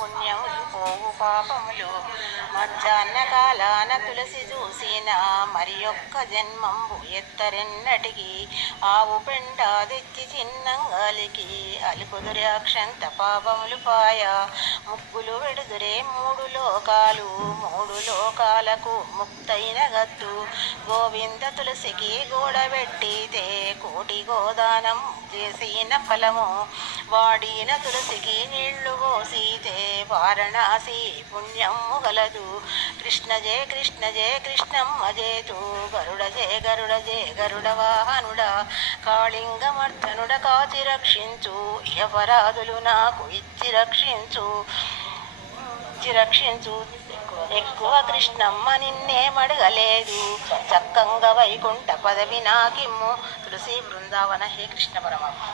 పుణ్యములు పోవు పాపములు. మధ్యాహ్న కాలాన తులసి చూసిన మరి ఒక్క జన్మంబు ఎత్తరెన్నటికి. ఆవు పెండ తెచ్చి చిన్నంగాలికి అలుకుదురే అక్షంత పాపములు పాయ. ముగ్గులు వెడుదురే మూడు లోకాలు, మూడు లోకాలకు ముక్తైన గత్తు. గోవింద తులసికి గోడబెట్టితే కోటి గోదానం చేసిన ఫలము. వాడిన తులసికి నీళ్లు పోసితే వారణాసి పుణ్యము గలదు. కృష్ణ జయ కృష్ణ జయ కృష్ణమ్మ జేతు. గరుడ జయ గరుడ జయ గరుడ వాహనుడా. కాళింగమర్ధనుడ కాచి రక్షించు. యపరాధులు నాకు ఇచ్చి రక్షించు. ఎక్కువ కృష్ణమ్మ నిన్నేమడగలేదు. చక్కంగా వైకుంఠ పదవి నాకిమ్ము. తులసి బృందావన. హే కృష్ణ పరమాత్మ.